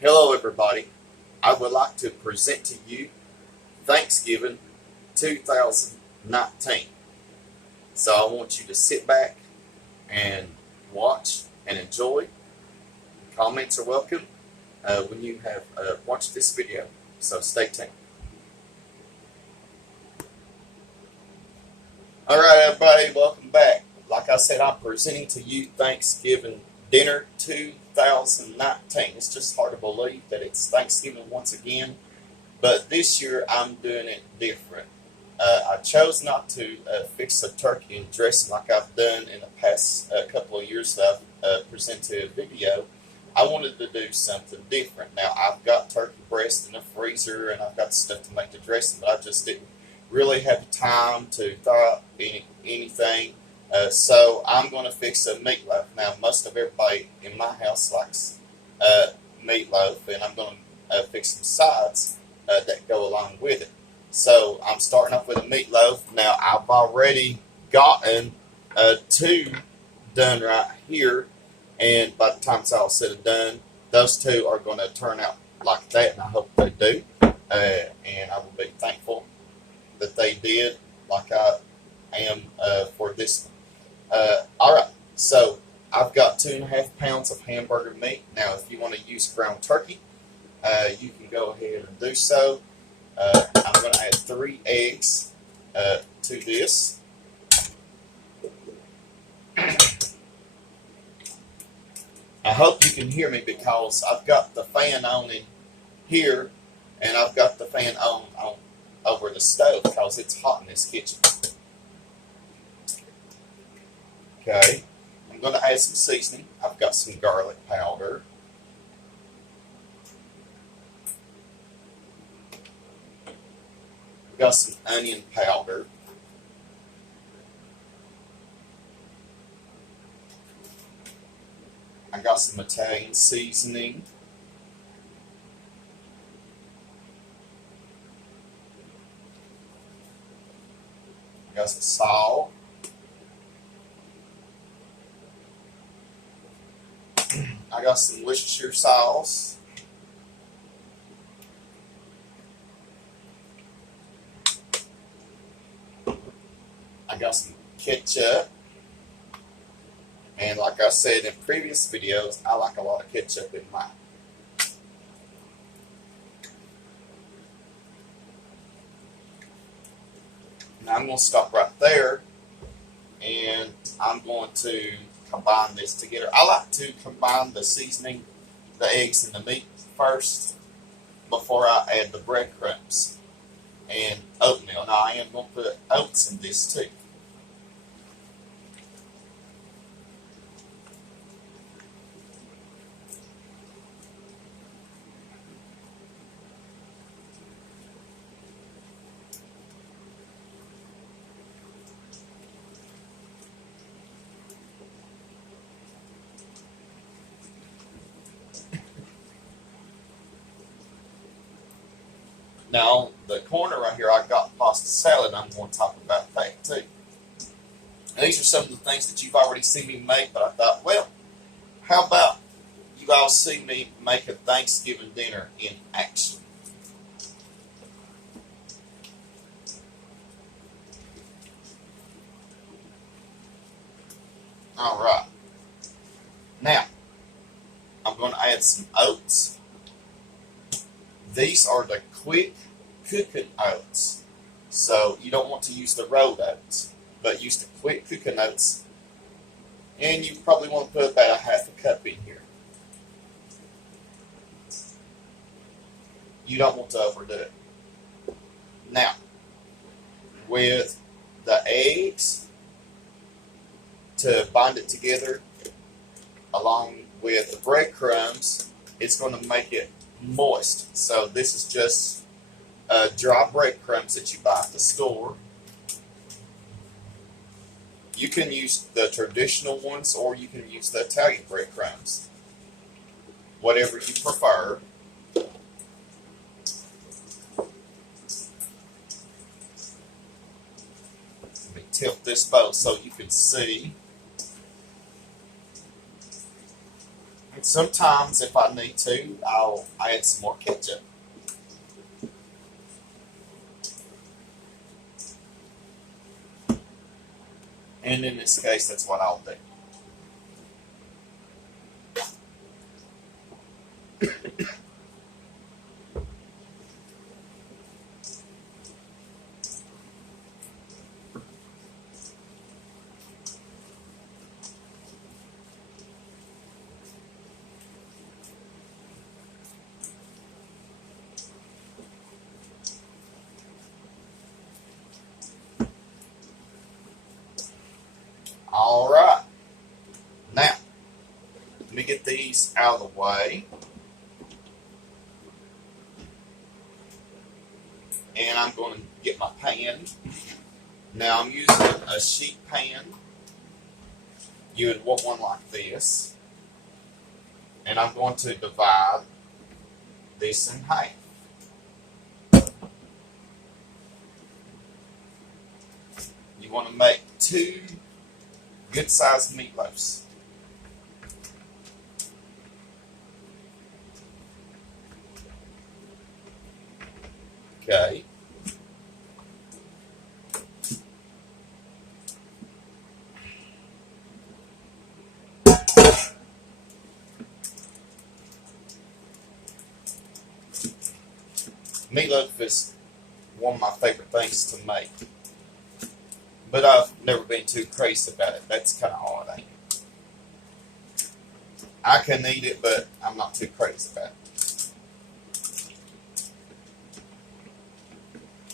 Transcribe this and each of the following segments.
Hello, everybody. I would like to present to you Thanksgiving 2019. So I want you to sit back and watch and enjoy. Comments are welcome when you have watched this video. So stay tuned. All right, everybody, welcome back. Like I said, I'm presenting to you Thanksgiving Dinner 2019. It's just hard to believe that it's Thanksgiving once again. But this year, I'm doing it different. I chose not to fix a turkey and dressing like I've done in the past couple of years that I've presented a video. I wanted to do something different. Now, I've got turkey breast in the freezer, and I've got stuff to make the dressing, but I just didn't really have time to thaw up anything. So I'm going to fix a meatloaf. Now, most of everybody in my house likes meatloaf, and I'm going to fix some sides that go along with it. So I'm starting off with a meatloaf. Now I've already gotten two done right here, and by the time it's all said and done, those two are going to turn out like that, and I hope they do. And I will be thankful that they did, like I am for this one. All right, so I've got 2.5 pounds of hamburger meat. Now, if you want to use ground turkey, you can go ahead and do so. I'm going to add 3 eggs to this. I hope you can hear me because I've got the fan on in here, and I've got the fan on over the stove because it's hot in this kitchen. Okay, I'm going to add some seasoning. I've got some garlic powder. I've got some onion powder. I got some Italian seasoning. I got some salt. I got some Worcestershire sauce. I got some ketchup. And like I said in previous videos, I like a lot of ketchup in mine. Now I'm going to stop right there, and I'm going to combine this together. I like to combine the seasoning, the eggs, and the meat first before I add the breadcrumbs and oatmeal. Now I am going to put oats in this too. Now, the corner right here, I've got pasta salad. I'm going to talk about that too. And these are some of the things that you've already seen me make, but I thought, well, how about you all see me make a Thanksgiving dinner in action? All right. Now, I'm going to add some oats. These are the quick cooking oats. So you don't want to use the rolled oats, but use the quick cooking oats. And you probably want to put about 1/2 cup in here. You don't want to overdo it. Now, with the eggs, to bind it together along with the breadcrumbs, it's going to make it moist. So this is just dry breadcrumbs that you buy at the store. You can use the traditional ones, or you can use the Italian breadcrumbs, whatever you prefer. Let me tilt this boat so you can see. And sometimes, if I need to, I'll add some more ketchup. And in this case, that's what I'll do. All right. Now, let me get these out of the way. And I'm going to get my pan. Now, I'm using a sheet pan. You would want one like this. And I'm going to divide this in half. You want to make 2 good-sized meatloaves. Okay. Meatloaf is one of my favorite things to make. But I've never been too crazy about it. That's kind of odd, ain't it? I can eat it, but I'm not too crazy about it.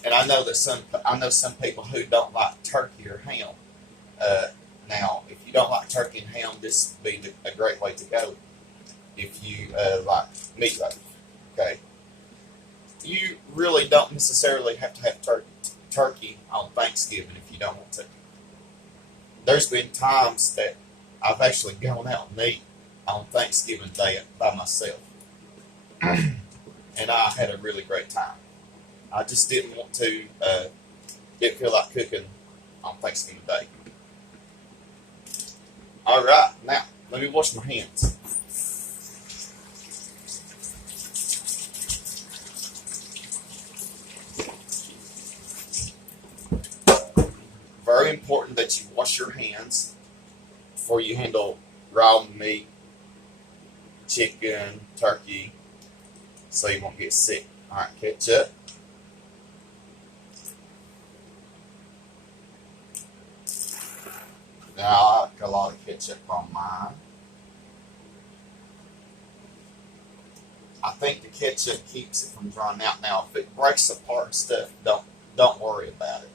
And I know that some people who don't like turkey or ham. Now, if you don't like turkey and ham, this would be a great way to go. If you like meatloaf, okay. You really don't necessarily have to have turkey on Thanksgiving if you don't want to. There's been times that I've actually gone out and eat on Thanksgiving Day by myself. And I had a really great time. I just didn't want to, didn't feel like cooking on Thanksgiving Day. Alright, now, let me wash my hands. Very important that you wash your hands before you handle raw meat, chicken, turkey, so you won't get sick. Alright, ketchup. Now I like a lot of ketchup on mine. I think the ketchup keeps it from drying out. Now, if it breaks apart and stuff, don't worry about it.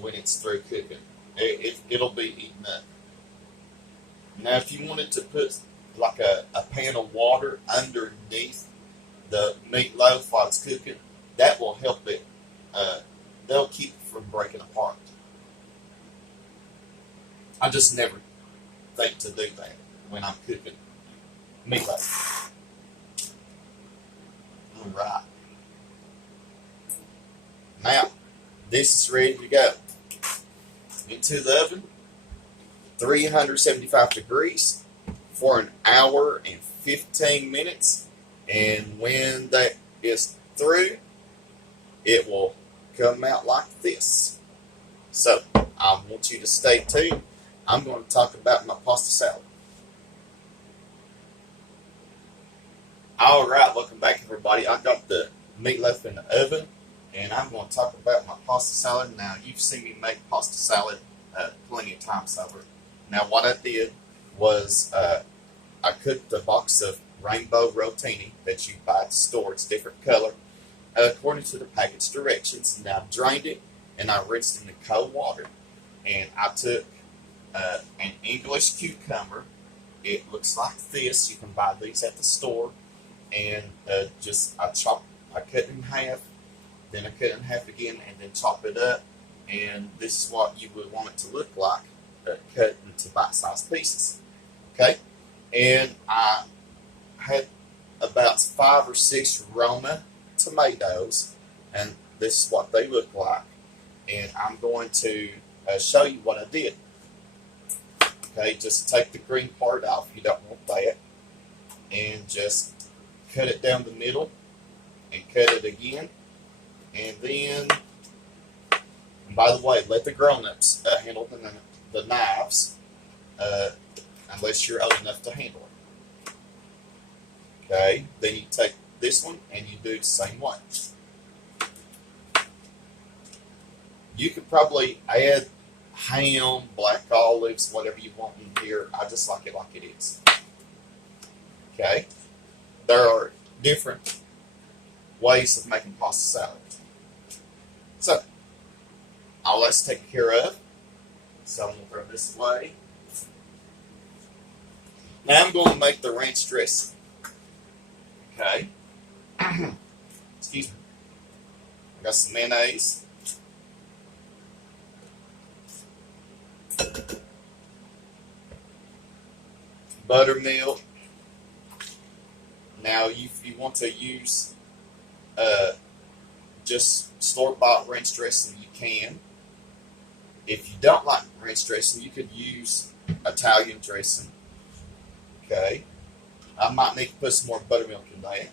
When it's through cooking, it'll be eaten up. Now, if you wanted to put like a pan of water underneath the meatloaf while it's cooking, that will help it. They'll keep it from breaking apart. I just never think to do that when I'm cooking meatloaf. All right. Now, this is ready to go. Into the oven, 375 degrees for an hour and 15 minutes. And when that is through, it will come out like this. So, I want you to stay tuned. I'm going to talk about my pasta salad. Alright, welcome back everybody. I got the meatloaf in the oven. And I'm going to talk about my pasta salad. Now, you've seen me make pasta salad plenty of times over. Now, what I did was I cooked a box of rainbow rotini that you buy at the store. It's different color according to the package directions. And I drained it and I rinsed it in cold water. And I took an English cucumber. It looks like this. You can buy these at the store. And I cut it in half. Then I cut it in half again and then chop it up. And this is what you would want it to look like, cut into bite-sized pieces. Okay? And I had about 5 or 6 Roma tomatoes, and this is what they look like. And I'm going to show you what I did. Okay, just take the green part off. You don't want that. and just cut it down the middle and cut it again. And then, by the way, let the grown-ups handle the knives unless you're old enough to handle it. Okay, then you take this one and you do the same way. You could probably add ham, black olives, whatever you want in here. I just like it like it is. Okay, there are different ways of making pasta salad. So, all that's taken care of. So I'm going to throw this away. Now I'm going to make the ranch dressing. Okay. Excuse me. I got some mayonnaise. Buttermilk. Now, if you want to use just store-bought ranch dressing, you can. If you don't like ranch dressing, you could use Italian dressing. Okay. I might need to put some more buttermilk in there.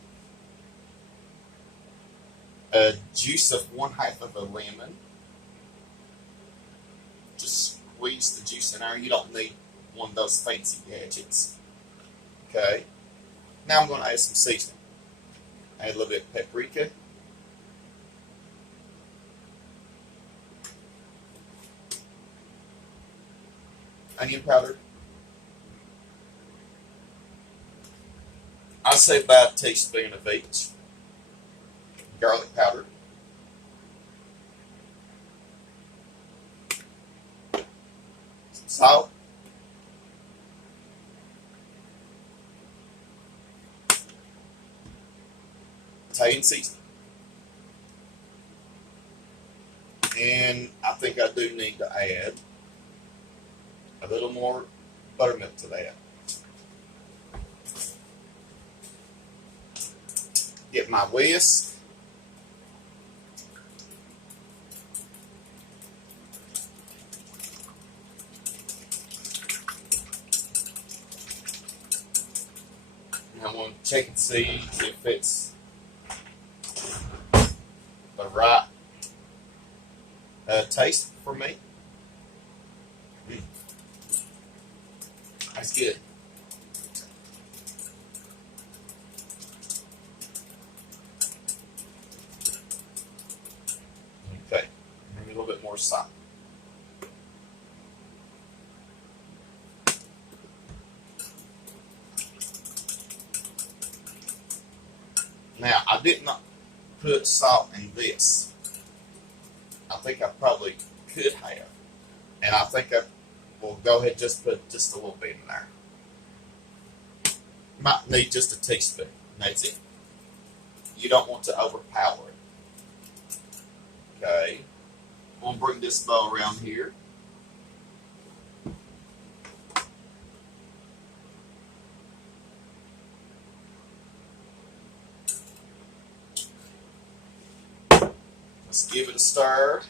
A juice of 1/2 of a lemon. Just squeeze the juice in there. You don't need one of those fancy gadgets. Okay. Now I'm going to add some seasoning. Add a little bit of paprika. Onion powder. I'd say about a teaspoon of each. Garlic powder. Some salt. Italian seasoning. And I think I do need to add a little more buttermilk to that. Get my whisk. And I'm going to check and see if it's the right taste for me. That's good. Okay, maybe a little bit more salt. Now, I did not put salt in this. I think I probably could have. And I think I will go ahead and just put just a little bit in there. Might need just a teaspoon. That's it. You don't want to overpower it. Okay. I'm going to bring this bowl around here. Let's give it a stir.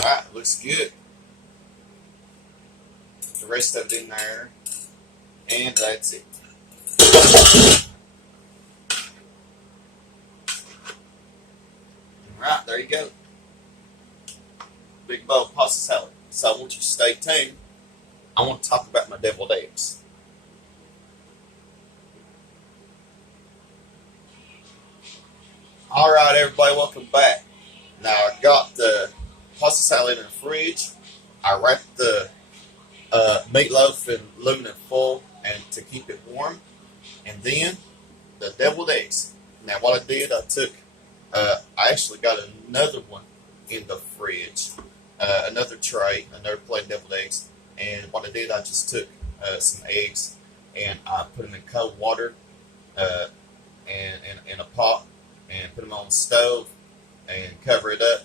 Alright, looks good. The rest of it in there. And that's it. Alright, there you go. Big bowl of pasta salad. So I want you to stay tuned. I want to talk about my deviled eggs. Alright, everybody, welcome back. Now, I got the pasta salad in the fridge. I wrapped the meatloaf in aluminum foil and to keep it warm. And then the deviled eggs. Now, what I did, I actually got another one in the fridge, another tray, another plate of deviled eggs. And what I did, I just took some eggs and I put them in cold water and in a pot and put them on the stove and cover it up.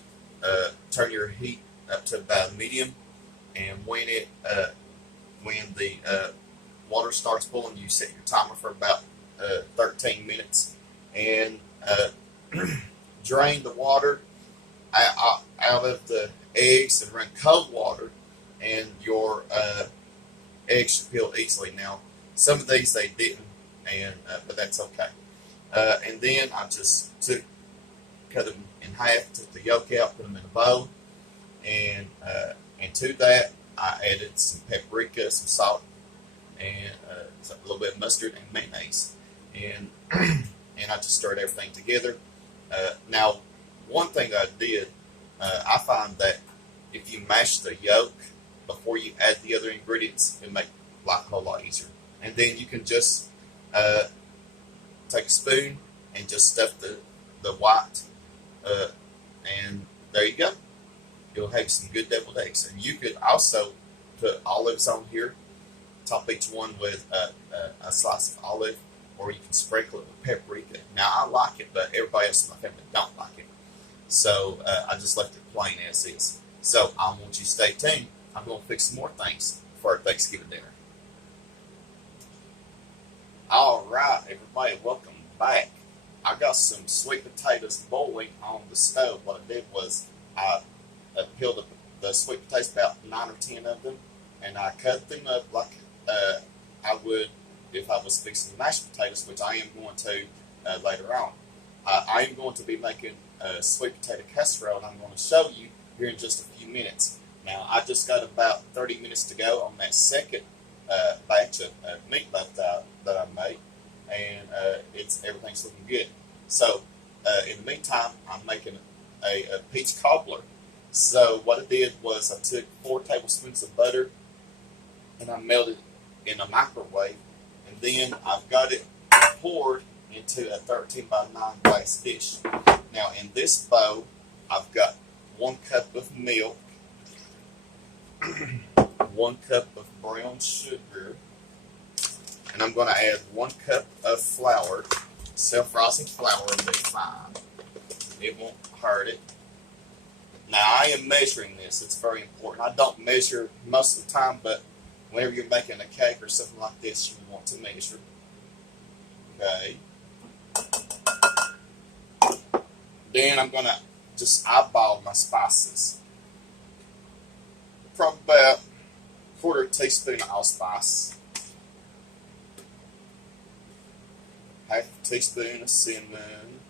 turn your heat up to about medium, and when the water starts boiling, you set your timer for about 13 minutes, and drain the water out of the eggs and run cold water, and your eggs should peel easily. Now, some of these they didn't, and but that's okay. And then I just cut them in half, took the yolk out, put them in a bowl, and to that I added some paprika, some salt, and a little bit of mustard and mayonnaise, and and I just stirred everything together. Now, one thing I did, I find that if you mash the yolk before you add the other ingredients, it makes life a whole lot easier. And then you can just take a spoon and just stuff the white, and there you go. You'll have some good deviled eggs. And you could also put olives on here, top each one with a slice of olive, or you can sprinkle it with paprika. Now, I like it, but everybody else in my family don't like it. So I just left it plain as is. So I want you to stay tuned. I'm going to fix some more things for our Thanksgiving dinner. All right, everybody, welcome back. I got some sweet potatoes boiling on the stove. What I did was I peeled the sweet potatoes, about 9 or 10 of them, and I cut them up like I would if I was fixing mashed potatoes, which I am going to later on. I am going to be making a sweet potato casserole, and I'm going to show you here in just a few minutes. Now, I just got about 30 minutes to go on that second batch of meatloaf that I made, and everything's looking good. So, in the meantime, I'm making a peach cobbler. So, what I did was I took 4 tablespoons of butter, and I melted it in a microwave, and then I've got it poured into a 13 by 9 glass dish. Now, in this bowl, I've got 1 cup of milk, 1 cup of brown sugar, and I'm going to add 1 cup of flour. Self-rising flour will be fine. It won't hurt it. Now, I am measuring this. It's very important. I don't measure most of the time, but whenever you're making a cake or something like this, you want to measure. Okay. Then I'm going to just eyeball my spices. Probably about a 1/4 teaspoon of allspice, 1/2 teaspoon of cinnamon,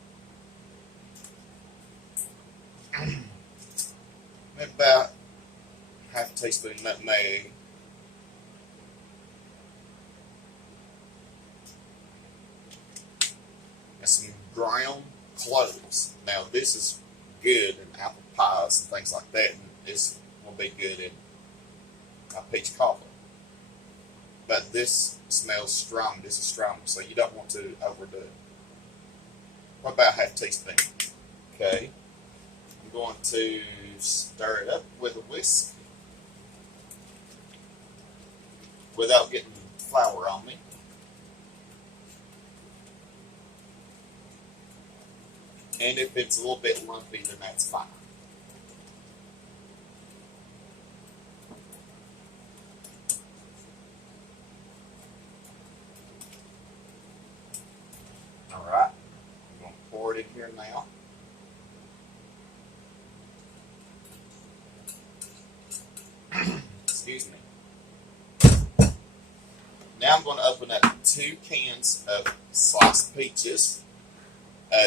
about 1/2 teaspoon of nutmeg, and some ground cloves. Now, this is good in apple pies and things like that, and this will be good in a peach cobbler. But this smells strong. This is strong, so you don't want to overdo it. What about 1/2 teaspoon? Okay. I'm going to stir it up with a whisk without getting flour on me. And if it's a little bit lumpy, then that's fine. Alright, I'm going to pour it in here now. Excuse me. Now I'm going to open up 2 cans of sliced peaches.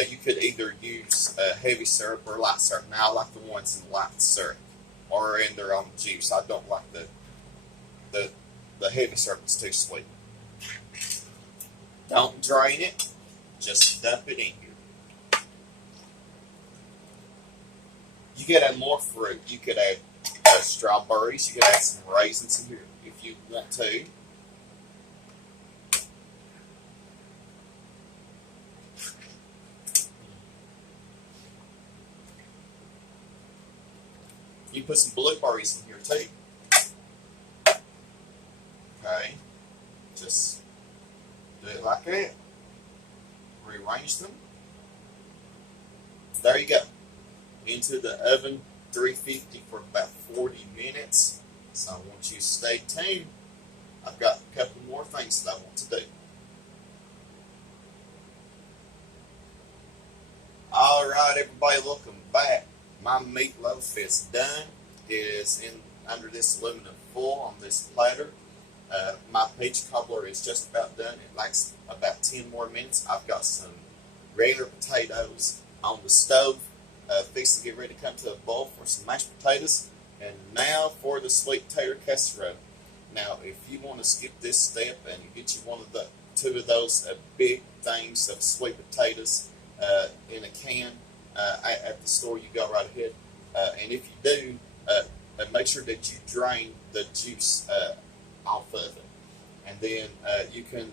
You could either use heavy syrup or light syrup. Now, I like the ones in light syrup or in their own juice. I don't like the heavy syrup. It's too sweet. Don't drain it. Just dump it in here. You could add more fruit. You could add strawberries. You could add some raisins in here if you want to. You put some blueberries in here too. Okay. Just do it like that. Rearrange them. There you go. Into the oven 350 for about 40 minutes. So I want you to stay tuned. I've got a couple more things that I want to do. All right, everybody, welcome back. My meatloaf is done. It is in under this aluminum foil on this platter. My peach cobbler is just about done. It likes about 10 more minutes. I've got some regular potatoes on the stove, fixing to get ready to come to a boil for some mashed potatoes. And now for the sweet potato casserole. Now, if you want to skip this step and you get you two of those big things of sweet potatoes in a can at the store, you go right ahead. And if you do, make sure that you drain the juice off of it, and then you can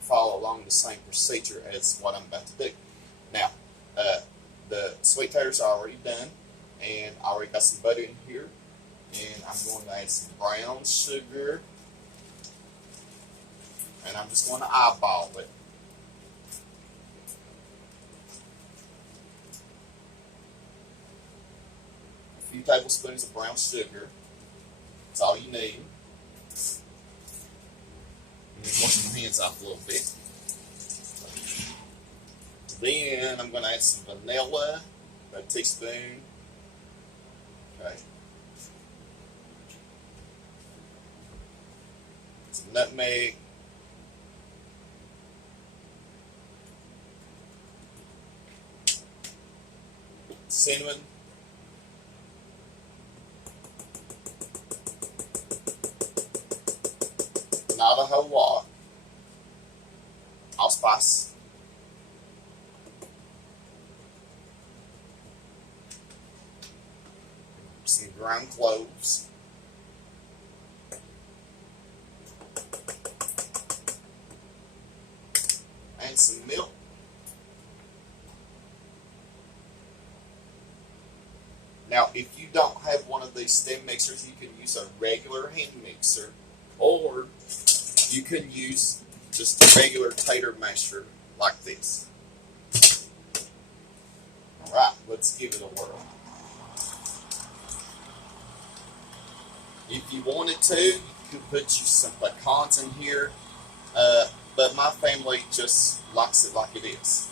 follow along the same procedure as what I'm about to do. Now, the sweet potatoes are already done, and I already got some butter in here, and I'm going to add some brown sugar, and I'm just going to eyeball it. A few tablespoons of brown sugar. That's all you need. Wash my hands off a little bit. Then I'm going to add some vanilla, a teaspoon. Okay. Some nutmeg. Cinnamon. Not a whole lot. Allspice. Some ground cloves. And some milk. Now, if you don't have one of these stem mixers, you can use a regular hand mixer, or you can use just a regular tater masher like this. Alright, let's give it a whirl. If you wanted to, you could put you some pecans in here, but my family just likes it like it is.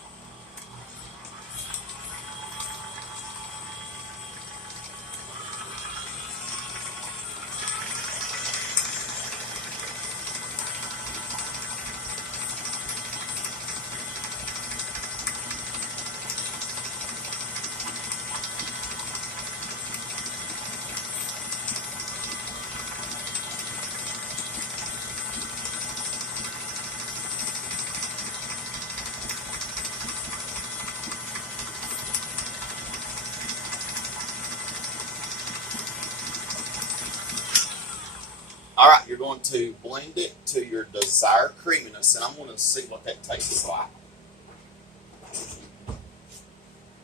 Alright, you're going to blend it to your desired creaminess, and I'm going to see what that tastes like.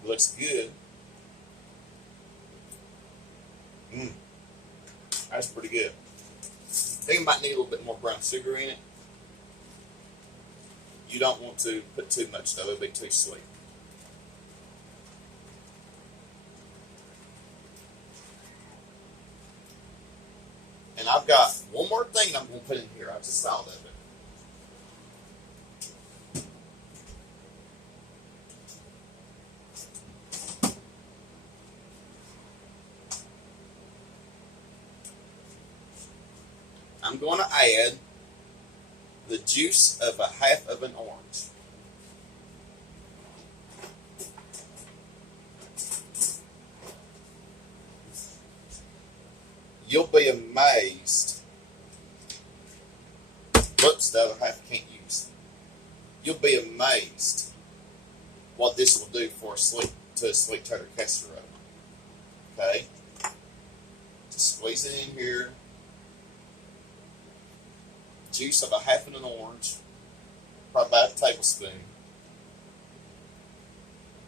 Looks good. That's pretty good. I think it might need a little bit more brown sugar in it. You don't want to put too much though, it'll be too sweet. And I've got one more thing I'm going to put in here. I just thought of it. I'm going to add the juice of a half of an orange. You'll be amazed. Whoops, the other half I can't use. You'll be amazed what this will do for a sweet potato casserole. Okay? Just squeeze it in here. Juice of a half of an orange, probably about a tablespoon.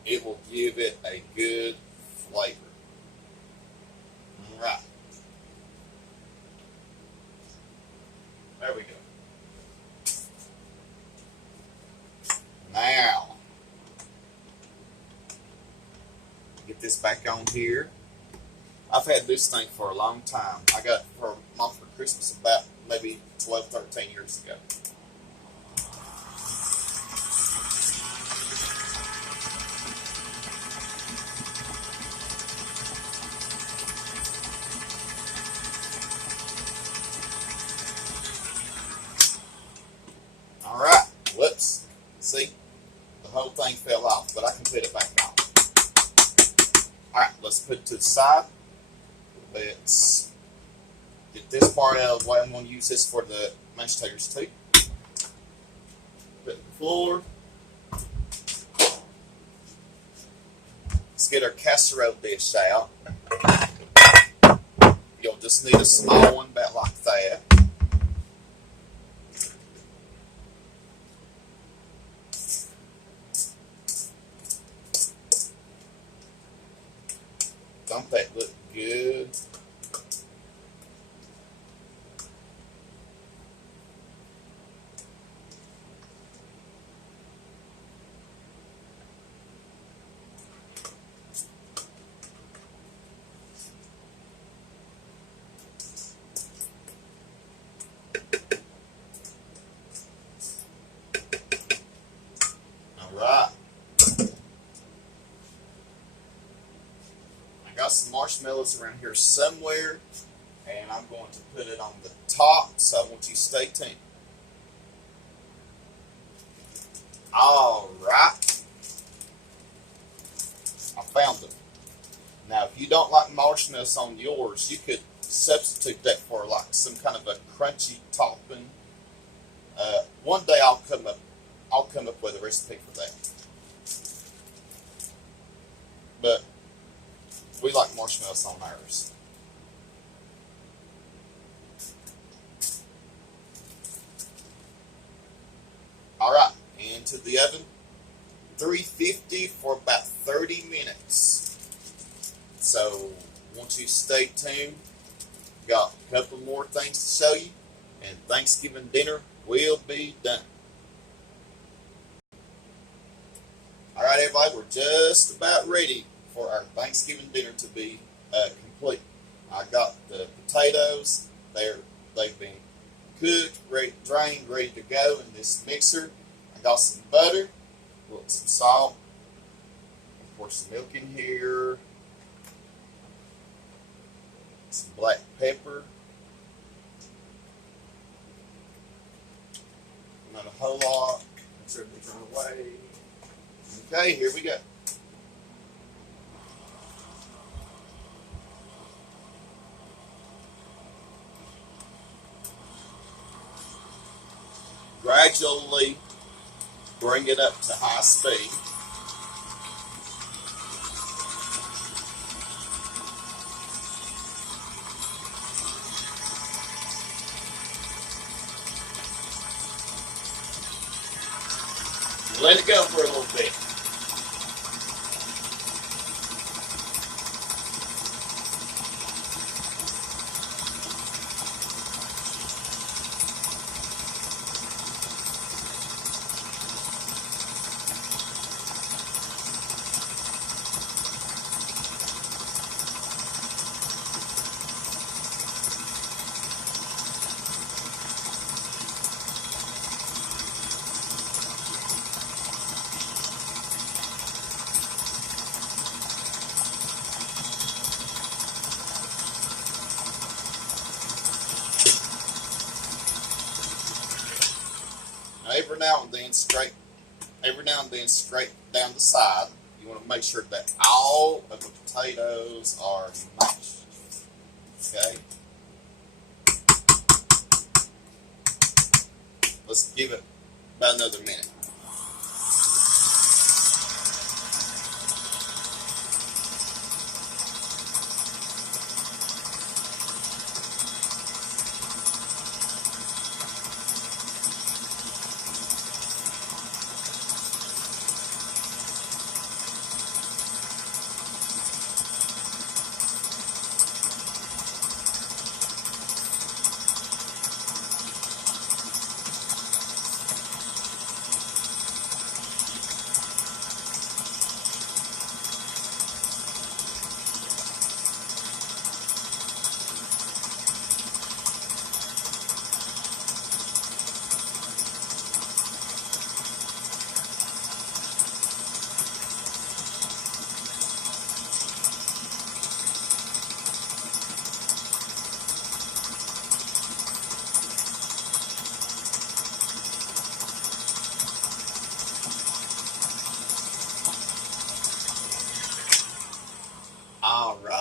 It will give it a good flavor. All right. There we go. Now, get this back on here. I've had this thing for a long time. I got it for Mom for Christmas about maybe 12, 13 years ago. Alright, whoops. See? The whole thing fell off, but I can put it back on. Alright, let's put it to the side. Let's get this part out of the way. I'm going to use this for the mashed potatoes too. Put the floor. Let's get our casserole dish out. You'll just need a small one about like that. Don't that look good? Alright. Got some marshmallows around here somewhere, and I'm going to put it on the top, so I want you to stay tuned. Alright, I found them. Now if you don't like marshmallows on yours, you could substitute that for like some kind of a crunchy topping. One day I'll come up with a recipe for that. But we like marshmallows on ours. Alright, into the oven. 350 for about 30 minutes. So, once you stay tuned, got a couple more things to show you, and Thanksgiving dinner will be done. Alright everybody, we're just about ready for our Thanksgiving dinner to be complete. I got the potatoes. They've been cooked, ready, drained, ready to go in this mixer. I got some butter, some salt, of course some milk in here, some black pepper, not a whole lot. Let's everything run away. Okay, here we go. Gradually bring it up to high speed. Let it go for a little bit. Every now and then scrape down the side. You want to make sure that all of the potatoes are mashed. Okay? Let's give it about another minute.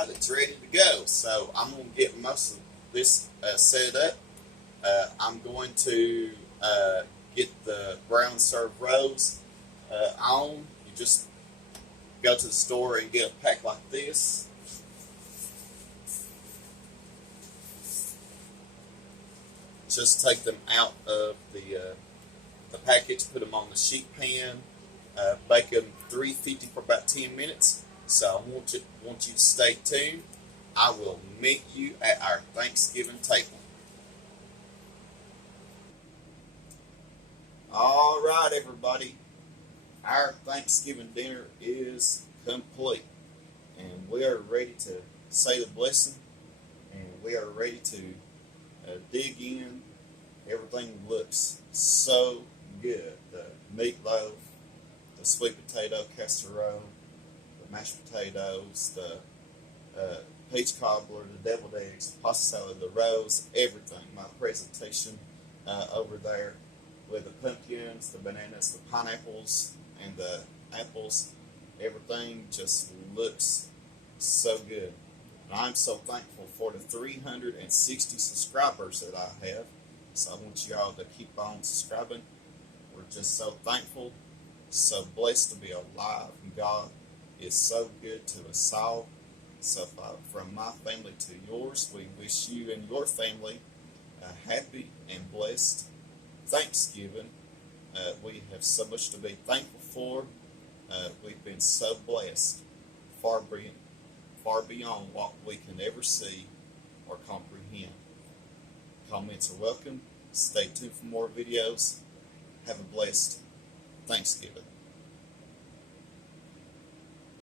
it's ready to go. So I'm going to get most of this set up. I'm going to get the brown serve rows on. You just go to the store and get a pack like this. Just take them out of the package, put them on the sheet pan, bake them 350 for about 10 minutes. So I want you to stay tuned. I will meet you at our Thanksgiving table. All right, everybody. Our Thanksgiving dinner is complete, and we are ready to say the blessing, and we are ready to dig in. Everything looks so good. The meatloaf, the sweet potato casserole, the mashed potatoes, the peach cobbler, the deviled eggs, the pasta salad, the rolls, everything. My presentation over there with the pumpkins, the bananas, the pineapples, and the apples, everything just looks so good. And I'm so thankful for the 360 subscribers that I have. So I want you all to keep on subscribing. We're just so thankful, so blessed to be alive. God is so good to us all. So from my family to yours, we wish you and your family a happy and blessed Thanksgiving. We have so much to be thankful for. We've been so blessed, far beyond what we can ever see or comprehend. Comments are welcome. Stay tuned for more videos. Have a blessed Thanksgiving.